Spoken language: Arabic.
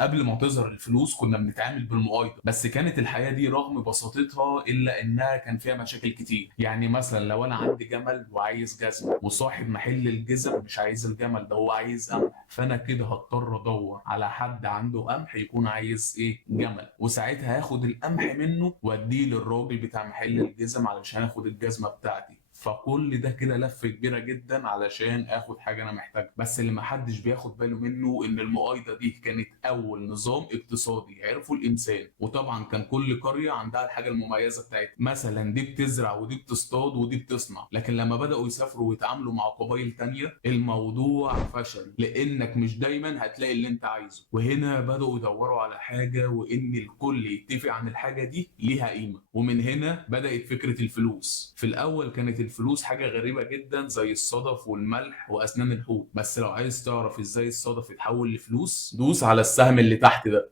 قبل ما تظهر الفلوس كنا بنتعامل بالمقايضه، بس كانت الحياه دي رغم بساطتها الا انها كان فيها مشاكل كتير. يعني مثلا لو انا عندي جمل وعايز جزمه، وصاحب محل الجزم مش عايز الجمل ده، هو عايز قمح، فانا كده هضطر ادور على حد عنده قمح يكون عايز جمل، وساعتها هاخد القمح منه واديه للراجل بتاع محل الجزم علشان اخد الجزمه بتاعتي. فكل ده كده لفه كبيره جدا علشان اخد حاجه انا محتاجها. بس اللي محدش بياخد باله منه ان المقايضه دي كانت اول نظام اقتصادي عرفه الانسان. وطبعا كان كل قريه عندها الحاجه المميزه بتاعتها، مثلا دي بتزرع ودي بتصطاد ودي بتصنع. لكن لما بداوا يسافروا ويتعاملوا مع قبائل تانية الموضوع فشل، لانك مش دايما هتلاقي اللي انت عايزه. وهنا بداوا يدوروا على حاجه وان الكل يتفق عن الحاجه دي ليها قيمه. ومن هنا بدات فكره الفلوس. في الاول كانت الفلوس حاجه غريبه جدا زي الصدف والملح واسنان الحوت. بس لو عايز تعرف ازاي الصدف يتحول لفلوس، دوس على السهم اللي تحت ده.